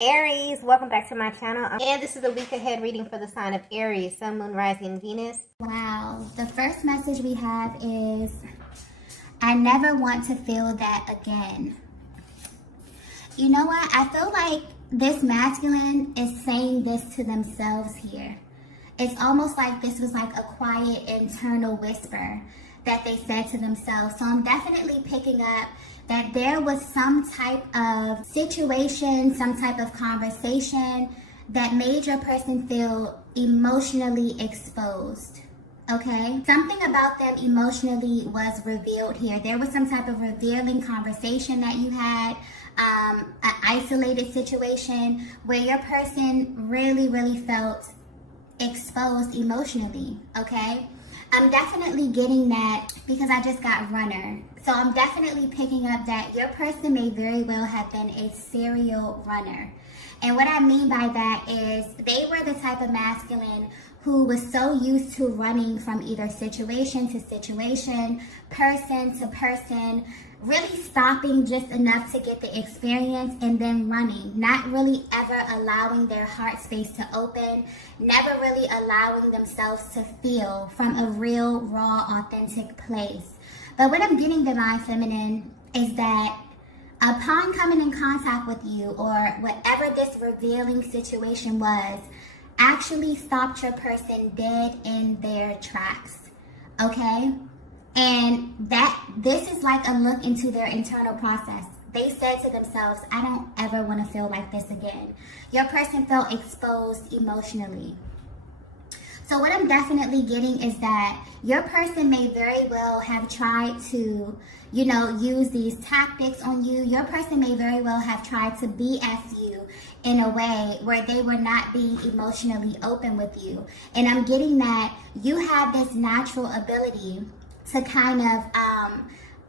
Aries, welcome back to my channel. And this is a week ahead reading for the sign of Aries, Sun, Moon, Rising, and Venus. Wow. The first message we have is, I never want to feel that again. You know what? I feel like this masculine is saying this to themselves here. It's almost like this was like a quiet internal whisper that they said to themselves. So I'm definitely picking up that there was some type of situation, some type of conversation that made your person feel emotionally exposed. Okay? Something about them emotionally was revealed here. There was some type of revealing conversation that you had, an isolated situation where your person really felt exposed emotionally. Okay? I'm definitely getting that because I just got runner. So I'm definitely picking up that your person may very well have been a serial runner. And what I mean by that is they were the type of masculine who was so used to running from either situation to situation, person to person, really stopping just enough to get the experience and then running, not really ever allowing their heart space to open, never really allowing themselves to feel from a real, raw, authentic place. But what I'm getting, Divine Feminine, is that upon coming in contact with you, or whatever this revealing situation was, actually stopped your person dead in their tracks, okay? And this is like a look into their internal process. They said to themselves, I don't ever want to feel like this again. Your person felt exposed emotionally. So what I'm definitely getting is that your person may very well have tried to, use these tactics on you. Your person may very well have tried to BS you in a way where they were not being emotionally open with you. And I'm getting that you have this natural ability to kind of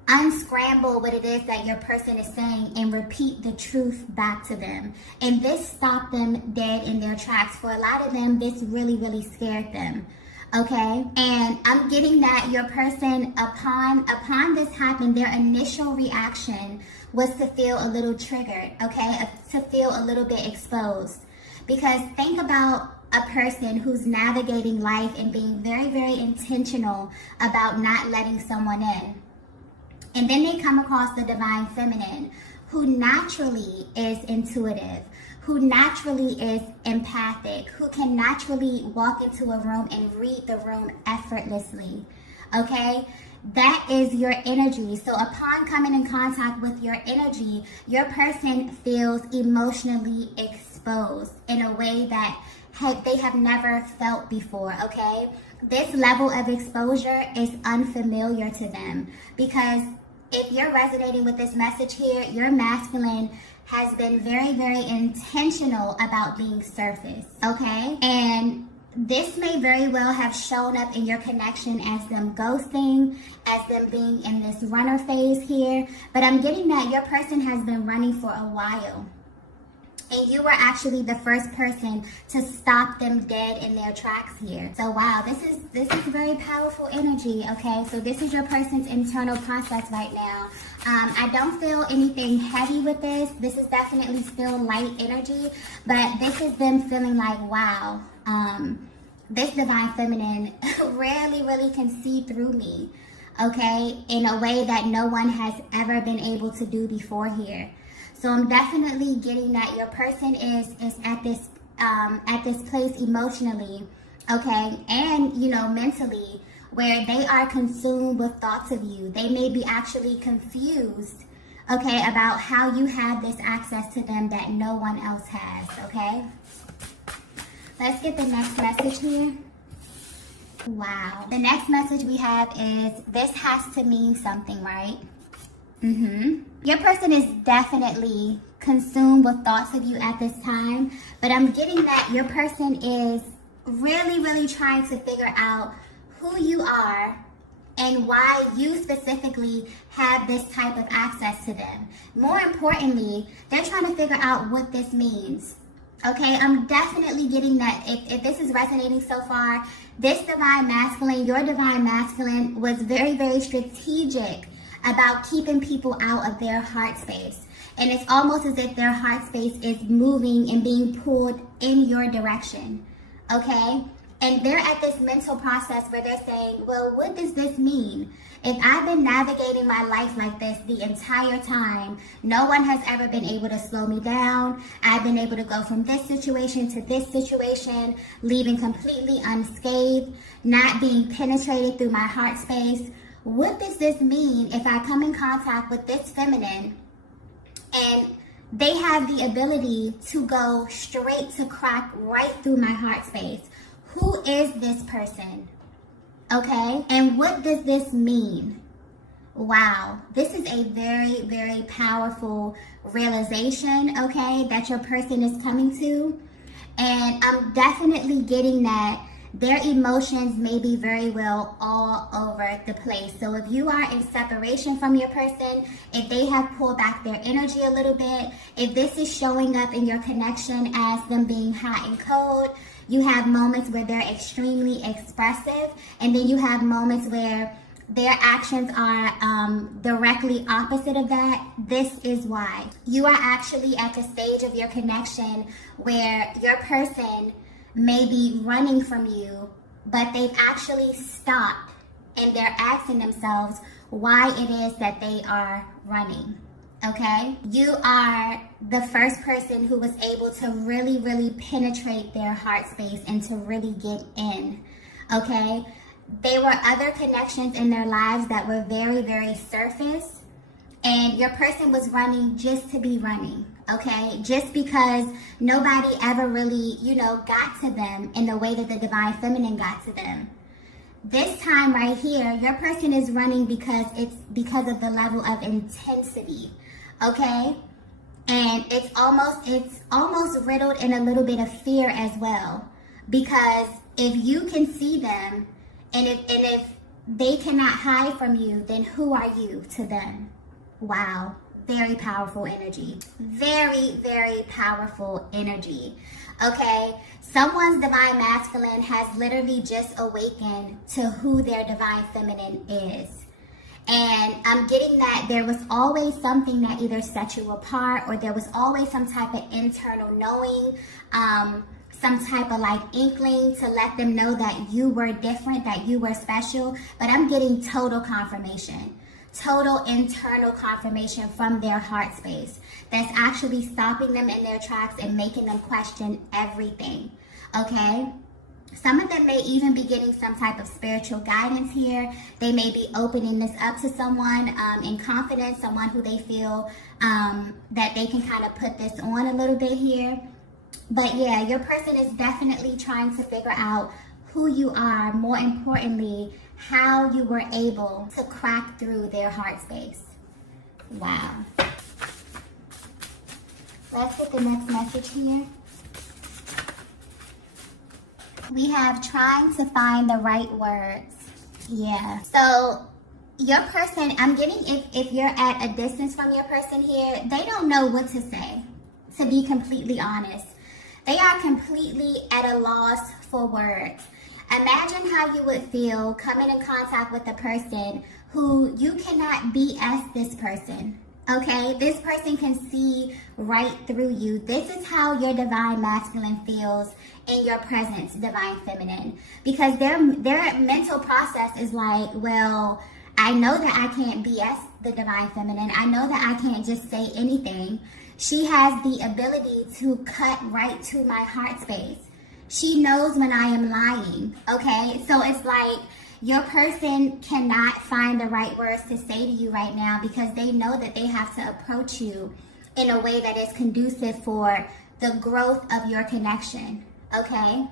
unscramble what it is that your person is saying and repeat the truth back to them. And this stopped them dead in their tracks. For a lot of them, this really scared them. Okay? And I'm getting that your person, upon this happening, their initial reaction was to feel a little triggered, okay? To feel a little bit exposed. Because think about a person who's navigating life and being very intentional about not letting someone in. And then they come across the Divine Feminine, who naturally is intuitive, who naturally is empathic, who can naturally walk into a room and read the room effortlessly, okay? That is your energy. So upon coming in contact with your energy, your person feels emotionally exposed in a way that they have never felt before, okay? This level of exposure is unfamiliar to them, because if you're resonating with this message here, your masculine has been very intentional about being surface, okay? And this may very well have shown up in your connection as them ghosting, as them being in this runner phase here. But I'm getting that your person has been running for a while. And you were actually the first person to stop them dead in their tracks here. So wow, this is very powerful energy, okay? So this is your person's internal process right now. I don't feel anything heavy with this. This is definitely still light energy, but this is them feeling like, wow, this Divine Feminine really can see through me, okay? In a way that no one has ever been able to do before here. So I'm definitely getting that your person is at this place emotionally, okay, and mentally, where they are consumed with thoughts of you. They may be actually confused, okay, about how you have this access to them that no one else has, okay. Let's get the next message here. Wow. The next message we have is, this has to mean something, right? Your person is definitely consumed with thoughts of you at this time, but I'm getting that your person is really trying to figure out who you are and why you specifically have this type of access to them. More importantly, they're trying to figure out what this means. Okay, I'm definitely getting that if this is resonating so far, this Divine Masculine, your Divine Masculine, was very strategic about keeping people out of their heart space. And it's almost as if their heart space is moving and being pulled in your direction, okay? And they're at this mental process where they're saying, well, what does this mean? If I've been navigating my life like this the entire time, no one has ever been able to slow me down. I've been able to go from this situation to this situation, leaving completely unscathed, not being penetrated through my heart space. What does this mean if I come in contact with this feminine and they have the ability to go straight to crack right through my heart space? Who is this person? Okay, and what does this mean? Wow, this is a very, very powerful realization, okay, that your person is coming to. And I'm definitely getting that their emotions may be very well all over the place. So if you are in separation from your person, if they have pulled back their energy a little bit, if this is showing up in your connection as them being hot and cold, you have moments where they're extremely expressive, and then you have moments where their actions are directly opposite of that. This is why. You are actually at the stage of your connection where your person may be running from you, but they've actually stopped and they're asking themselves why it is that they are running. Okay, you are the first person who was able to really, really penetrate their heart space and to really get in. Okay, there were other connections in their lives that were very, very surface, and your person was running just to be running. Okay, just because nobody ever really, got to them in the way that the divine feminine got to them. This time right here, your person is running because of the level of intensity. Okay, and it's almost riddled in a little bit of fear as well, because if you can see them and if they cannot hide from you, then who are you to them? Wow, very powerful energy. Very, very powerful energy. Okay, someone's divine masculine has literally just awakened to who their divine feminine is. And I'm getting that there was always something that either set you apart, or there was always some type of internal knowing, some type of like inkling to let them know that you were different, that you were special. But I'm getting total confirmation, total internal confirmation from their heart space that's actually stopping them in their tracks and making them question everything. Okay? Some of them may even be getting some type of spiritual guidance here. They may be opening this up to someone in confidence, someone who they feel that they can kind of put this on a little bit here. But yeah, your person is definitely trying to figure out who you are, more importantly, how you were able to crack through their heart space. Wow. Let's get the next message here. We have trying to find the right words. Yeah. So your person, I'm getting if you're at a distance from your person here, they don't know what to say, to be completely honest. They are completely at a loss for words. Imagine how you would feel coming in contact with a person who you cannot BS this person. Okay, this person can see right through you. This is how your divine masculine feels in your presence, divine feminine. Because their mental process is like, well, I know that I can't BS the divine feminine. I know that I can't just say anything. She has the ability to cut right to my heart space. She knows when I am lying, okay? So it's like, your person cannot find the right words to say to you right now because they know that they have to approach you in a way that is conducive for the growth of your connection, okay?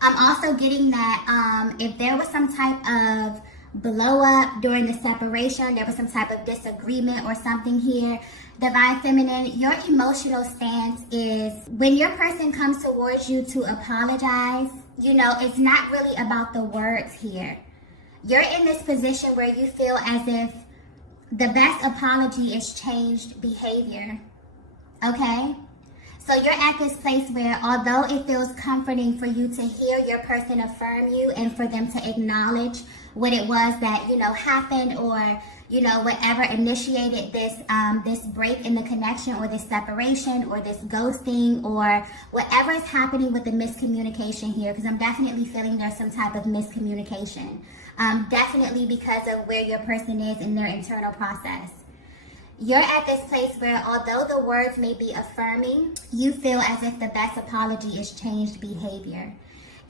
I'm also getting that if there was some type of blow up during the separation, there was some type of disagreement or something here, divine feminine, your emotional stance is when your person comes towards you to apologize, it's not really about the words here. You're in this position where you feel as if the best apology is changed behavior, okay? So you're at this place where although it feels comforting for you to hear your person affirm you and for them to acknowledge what it was that, happened, or, you know, whatever initiated this this break in the connection, or this separation, or this ghosting, or whatever is happening with the miscommunication here, because I'm definitely feeling there's some type of miscommunication. Definitely because of where your person is in their internal process. You're at this place where, although the words may be affirming, you feel as if the best apology is changed behavior.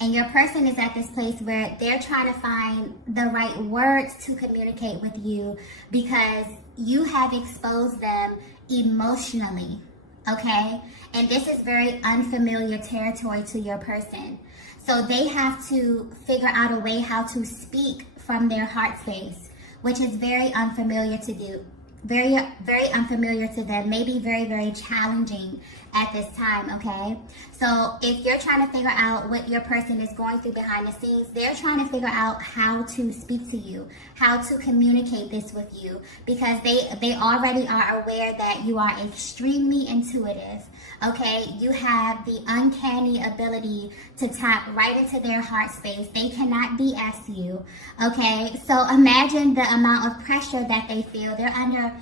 And your person is at this place where they're trying to find the right words to communicate with you, because you have exposed them emotionally, okay? And this is very unfamiliar territory to your person. So they have to figure out a way how to speak from their heart space, which is very unfamiliar to do. Very, very unfamiliar to them, maybe very, very challenging at this time, okay? So if you're trying to figure out what your person is going through behind the scenes, they're trying to figure out how to speak to you, how to communicate this with you, because they already are aware that you are extremely intuitive, okay? You have the uncanny ability to tap right into their heart space. They cannot BS you, okay? So imagine the amount of pressure that they feel. They're under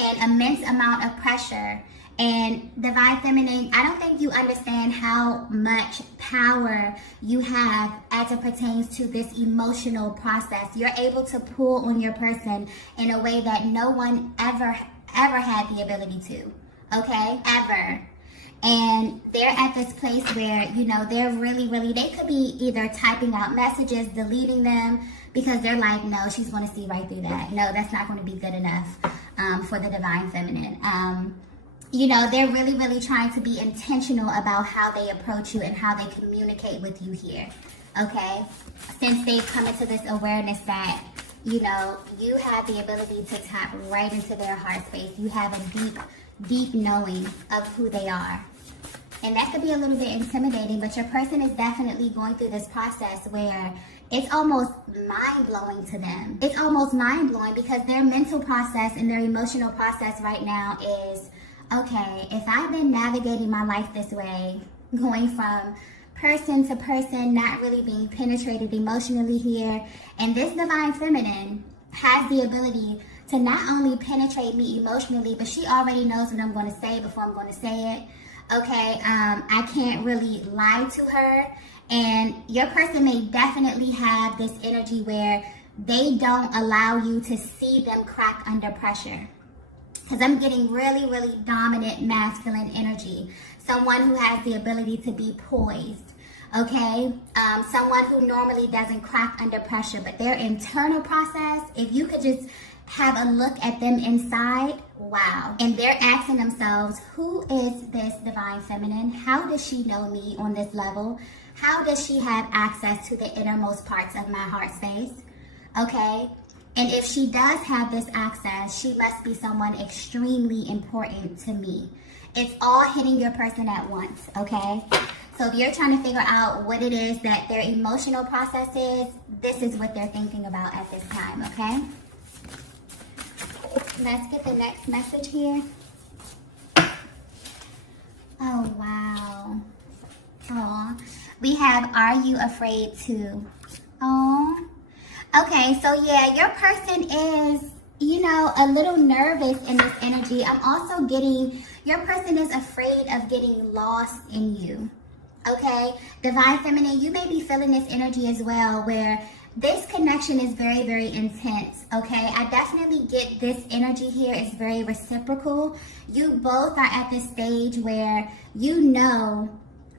an immense amount of pressure. And Divine Feminine, I don't think you understand how much power you have as it pertains to this emotional process. You're able to pull on your person in a way that no one ever had the ability to, okay? Ever. And they're at this place where, you know, they're really, they could be either typing out messages, deleting them, because they're like, no, she's going to see right through that. No, that's not going to be good enough for the Divine Feminine. You know, they're really trying to be intentional about how they approach you and how they communicate with you here, okay? Since they've come into this awareness that, you know, you have the ability to tap right into their heart space. You have a deep knowing of who they are. And that could be a little bit intimidating, but your person is definitely going through this process where it's almost mind-blowing to them. It's almost mind-blowing because their mental process and their emotional process right now is, okay, if I've been navigating my life this way, going from person to person, not really being penetrated emotionally here, and this Divine Feminine has the ability to not only penetrate me emotionally, but she already knows what I'm going to say before I'm going to say it. Okay, I can't really lie to her. And your person may definitely have this energy where they don't allow you to see them crack under pressure. Because I'm getting really dominant masculine energy. Someone who has the ability to be poised. Okay, someone who normally doesn't crack under pressure, but their internal process, if you could just have a look at them inside, wow. And they're asking themselves, who is this Divine Feminine? How does she know me on this level? How does she have access to the innermost parts of my heart space? Okay, and if she does have this access, she must be someone extremely important to me. It's all hitting your person at once, okay? So if you're trying to figure out what it is that their emotional process is, this is what they're thinking about at this time, okay? Let's get the next message here. Oh, wow. Aw. We have, are you afraid to? Aw. Okay, so yeah, your person is, you know, a little nervous in this energy. I'm also getting, your person is afraid of getting lost in you. Okay, Divine Feminine, you may be feeling this energy as well, where this connection is very intense. Okay, I definitely get this energy here is very reciprocal. You both are at this stage where you know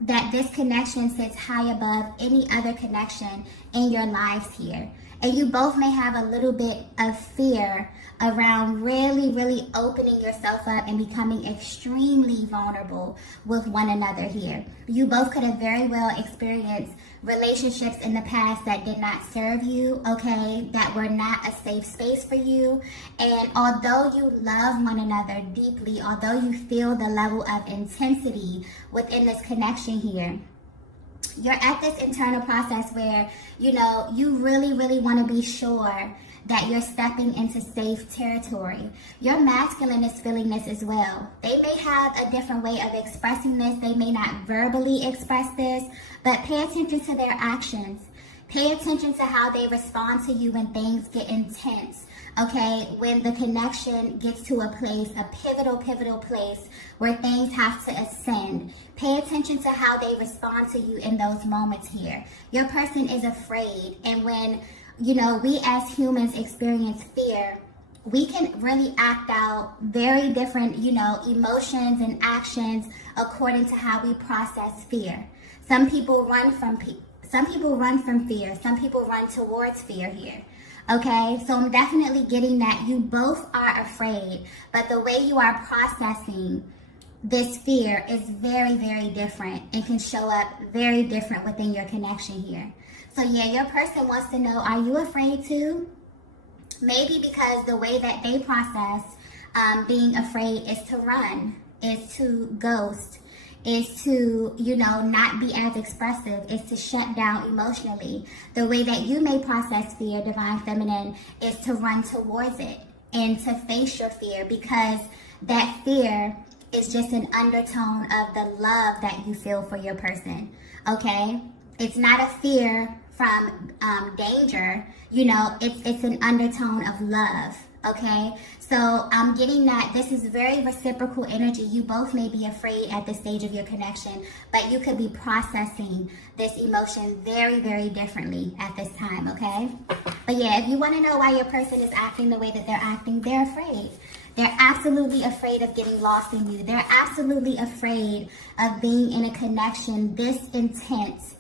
that this connection sits high above any other connection in your lives here. And you both may have a little bit of fear around really opening yourself up and becoming extremely vulnerable with one another here. You both could have very well experienced relationships in the past that did not serve you, okay, that were not a safe space for you. And although you love one another deeply, although you feel the level of intensity within this connection here, you're at this internal process where, you know, you really want to be sure that you're stepping into safe territory. Your masculine is feeling this as well. They may have a different way of expressing this. They may not verbally express this, but pay attention to their actions. Pay attention to how they respond to you when things get intense. okay, when the connection gets to a place, a pivotal place where things have to ascend. Pay attention to how they respond to you in those moments here. Your person is afraid, and when, you know, we as humans experience fear, we can really act out very different, you know, emotions and actions according to how we process fear. Some people run from fear. Some people run towards fear here. Okay, so I'm definitely getting that you both are afraid, but the way you are processing this fear is very different and can show up very different within your connection here. So yeah, your person wants to know, are you afraid too? Maybe because the way that they process being afraid is to run, is to ghost, is to, you know, not be as expressive, is to shut down emotionally. The way that you may process fear, Divine Feminine, is to run towards it and to face your fear, because that fear is just an undertone of the love that you feel for your person, okay? It's not a fear from danger, you know, it's an undertone of love, okay? So I'm getting that this is very reciprocal energy. You both may be afraid at this stage of your connection, but you could be processing this emotion very differently at this time, okay? But yeah, if you want to know why your person is acting the way that they're acting, they're afraid. They're absolutely afraid of getting lost in you. They're absolutely afraid of being in a connection this intense,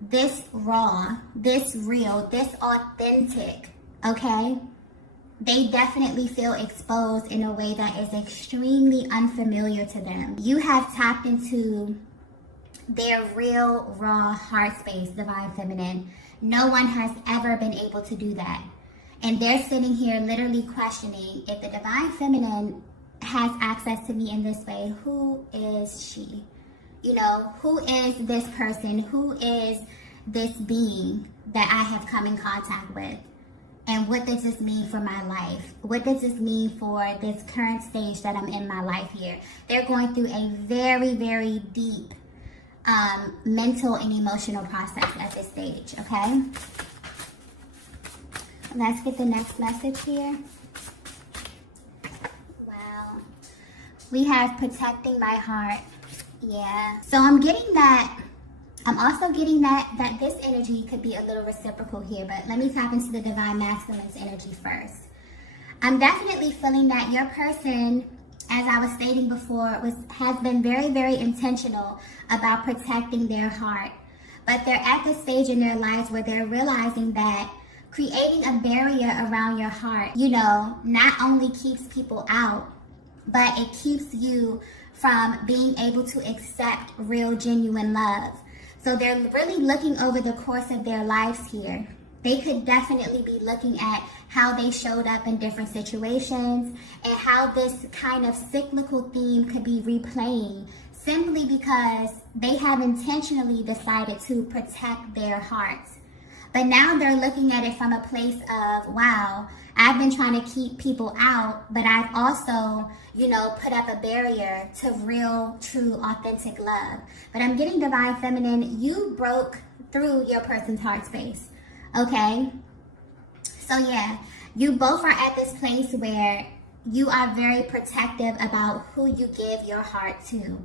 this raw, this real, this authentic, okay? They definitely feel exposed in a way that is extremely unfamiliar to them. You have tapped into their real, raw heart space, Divine Feminine. No one has ever been able to do that. And they're sitting here literally questioning, if the Divine Feminine has access to me in this way, who is she? You know, who is this person? Who is this being that I have come in contact with? And what does this mean for my life? What does this mean for this current stage that I'm in my life here? They're going through a very deep mental and emotional process at this stage, okay? Let's get the next message here. Wow. We have protecting my heart. Yeah. So I'm getting that. I'm also getting that this energy could be a little reciprocal here, but let me tap into the Divine Masculine's energy first. I'm definitely feeling that your person, as I was stating before, has been very intentional about protecting their heart. But they're at the stage in their lives where they're realizing that creating a barrier around your heart, you know, not only keeps people out, but it keeps you from being able to accept real, genuine love. So they're really looking over the course of their lives here. They could definitely be looking at how they showed up in different situations and how this kind of cyclical theme could be replaying simply because they have intentionally decided to protect their hearts. But now they're looking at it from a place of, wow, I've been trying to keep people out, but I've also, you know, put up a barrier to real, true, authentic love. But I'm getting Divine Feminine, you broke through your person's heart space, okay? So yeah, you both are at this place where you are very protective about who you give your heart to.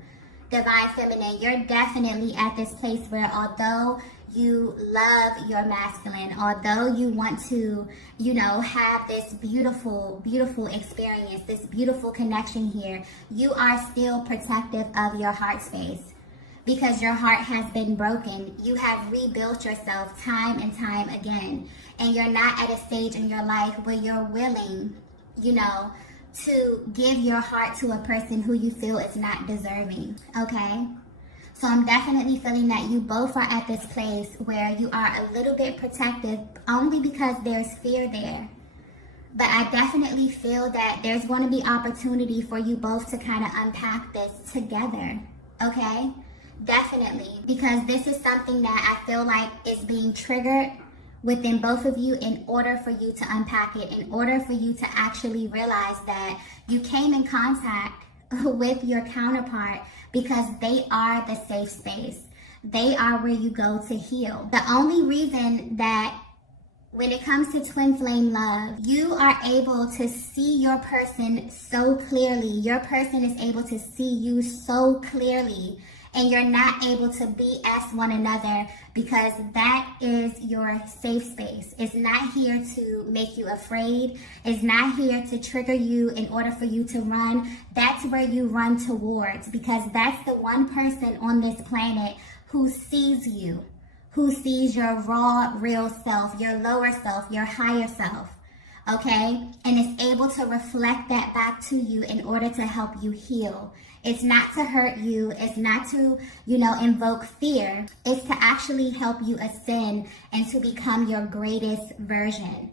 Divine Feminine, you're definitely at this place where although you love your masculine, although you want to, you know, have this beautiful experience, this beautiful connection here, you are still protective of your heart space because your heart has been broken. You have rebuilt yourself time and time again, and you're not at a stage in your life where you're willing, you know, to give your heart to a person who you feel is not deserving, okay? So I'm definitely feeling that you both are at this place where you are a little bit protective only because there's fear there. But I definitely feel that there's going to be opportunity for you both to kind of unpack this together, okay? Definitely, because this is something that I feel like is being triggered within both of you in order for you to unpack it, in order for you to actually realize that you came in contact with your counterpart because they are the safe space. They are where you go to heal. The only reason that when it comes to twin flame love, you are able to see your person so clearly. Your person is able to see you so clearly, and you're not able to BS one another because that is your safe space. It's not here to make you afraid. It's not here to trigger you in order for you to run. That's where you run towards, because that's the one person on this planet who sees you, who sees your raw, real self, your lower self, your higher self, okay? And is able to reflect that back to you in order to help you heal. It's not to hurt you. It's not to, invoke fear. It's to actually help you ascend and to become your greatest version,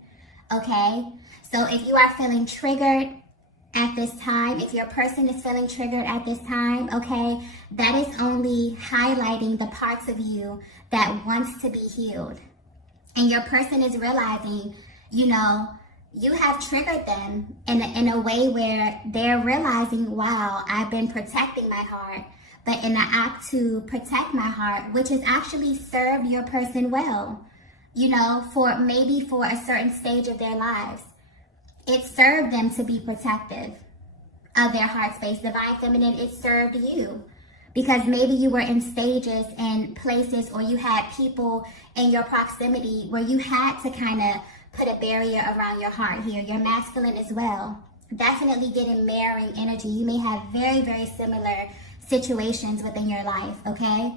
okay? So if you are feeling triggered at this time, if your person is feeling triggered at this time, okay, that is only highlighting the parts of you that wants to be healed. And your person is realizing, you have triggered them in a way where they're realizing, wow, I've been protecting my heart, but in the act to protect my heart, which has actually served your person well, for a certain stage of their lives. It served them to be protective of their heart space. Divine Feminine, it served you. Because maybe you were in stages and places, or you had people in your proximity where you had to kind of put a barrier around your heart here. Your masculine as well. Definitely getting mirroring energy. You may have very, very similar situations within your life, okay?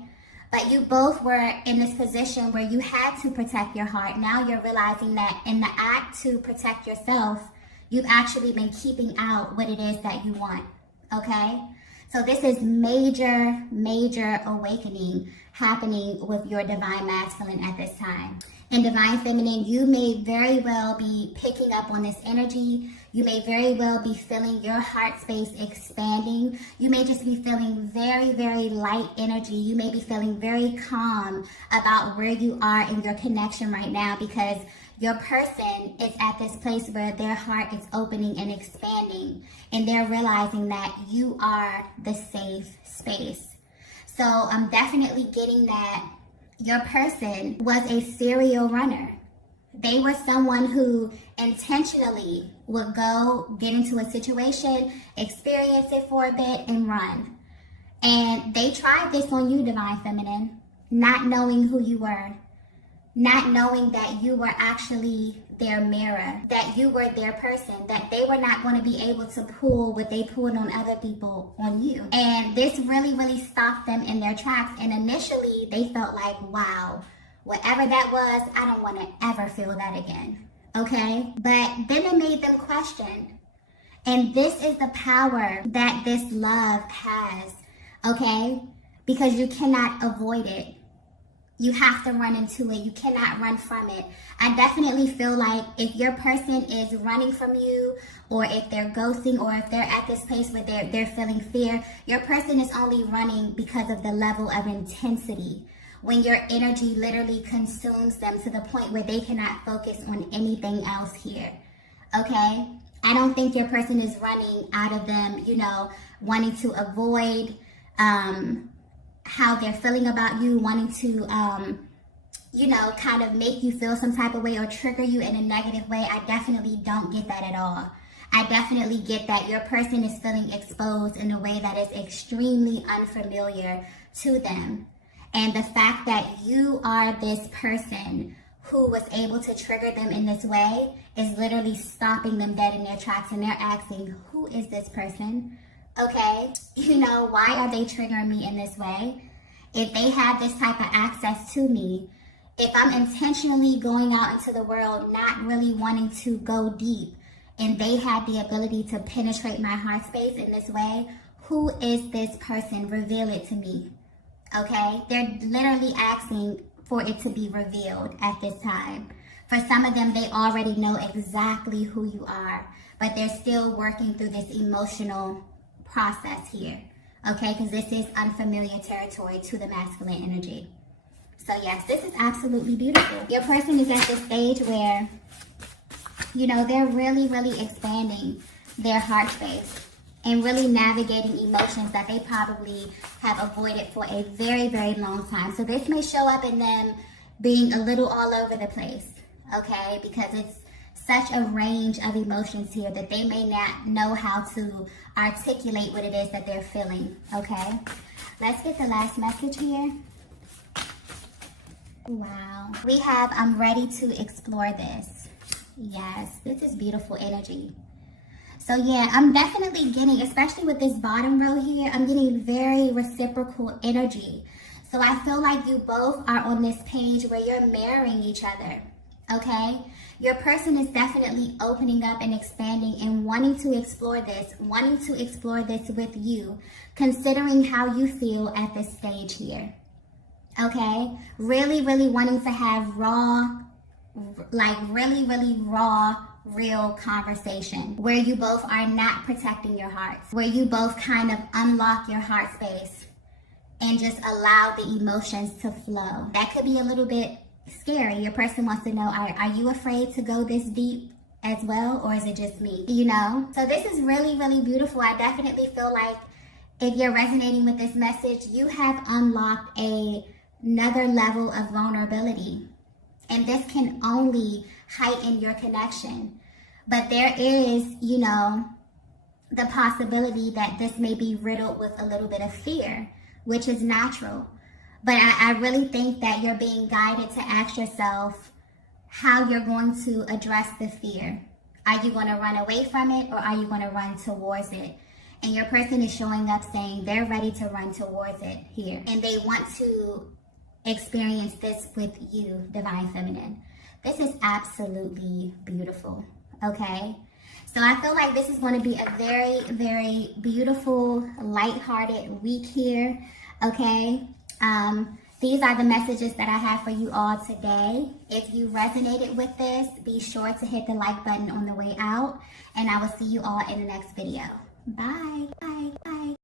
But you both were in this position where you had to protect your heart. Now you're realizing that in the act to protect yourself, you've actually been keeping out what it is that you want, okay? So this is major, major awakening happening with your divine masculine at this time. In divine feminine, you may very well be picking up on this energy. You may very well be feeling your heart space expanding. You may just be feeling very, very light energy. You may be feeling very calm about where you are in your connection right now, because your person is at this place where their heart is opening and expanding, and they're realizing that you are the safe space. So I'm definitely getting that your person was a serial runner. They were someone who intentionally would go get into a situation, experience it for a bit, and run. And they tried this on you, divine feminine, not knowing who you were. Not knowing that you were actually their mirror, that you were their person, that they were not going to be able to pull what they pulled on other people on you. And this really, really stopped them in their tracks. And initially they felt like, wow, whatever that was, I don't want to ever feel that again. Okay? But then it made them question. And this is the power that this love has. Okay? Because you cannot avoid it. You have to run into it. You cannot run from it. I definitely feel like if your person is running from you, or if they're ghosting, or if they're at this place where they're feeling fear, your person is only running because of the level of intensity. When your energy literally consumes them to the point where they cannot focus on anything else here. Okay? I don't think your person is running out of them, wanting to avoid how they're feeling about you, wanting to, kind of make you feel some type of way or trigger you in a negative way. I definitely don't get that at all. I definitely get that your person is feeling exposed in a way that is extremely unfamiliar to them. And the fact that you are this person who was able to trigger them in this way is literally stopping them dead in their tracks, and they're asking, who is this person? Okay, why are they triggering me in this way? If they have this type of access to me, if I'm intentionally going out into the world, not really wanting to go deep, and they have the ability to penetrate my heart space in this way, who is this person? Reveal it to me. Okay, they're literally asking for it to be revealed at this time. For some of them, they already know exactly who you are, but they're still working through this emotional process here, okay? Because this is unfamiliar territory to the masculine energy. So yes, this is absolutely beautiful. Your person is at this stage where, they're really, really expanding their heart space and really navigating emotions that they probably have avoided for a very, very long time. So this may show up in them being a little all over the place, okay? Because it's such a range of emotions here that they may not know how to articulate what it is that they're feeling, okay? Let's get the last message here. Wow. We have, I'm ready to explore this. Yes, this is beautiful energy. So yeah, I'm definitely getting, especially with this bottom row here, I'm getting very reciprocal energy. So I feel like you both are on this page where you're marrying each other, okay? Your person is definitely opening up and expanding and wanting to explore this with you, considering how you feel at this stage here, okay? Really, really wanting to have raw, like really, really raw, real conversation where you both are not protecting your hearts, where you both kind of unlock your heart space and just allow the emotions to flow. That could be a little bit scary. Your person wants to know, are you afraid to go this deep as well, or is it just me? You know? So this is really, really beautiful. I definitely feel like if you're resonating with this message, you have unlocked another level of vulnerability. And this can only heighten your connection. But there is, you know, the possibility that this may be riddled with a little bit of fear, which is natural. But I really think that you're being guided to ask yourself how you're going to address the fear. Are you going to run away from it, or are you going to run towards it? And your person is showing up saying they're ready to run towards it here. And they want to experience this with you, Divine Feminine. This is absolutely beautiful, okay? So I feel like this is going to be a very, very beautiful, lighthearted week here, okay? These are the messages that I have for you all today. If you resonated with this, be sure to hit the like button on the way out, and I will see you all in the next video. Bye. Bye. Bye.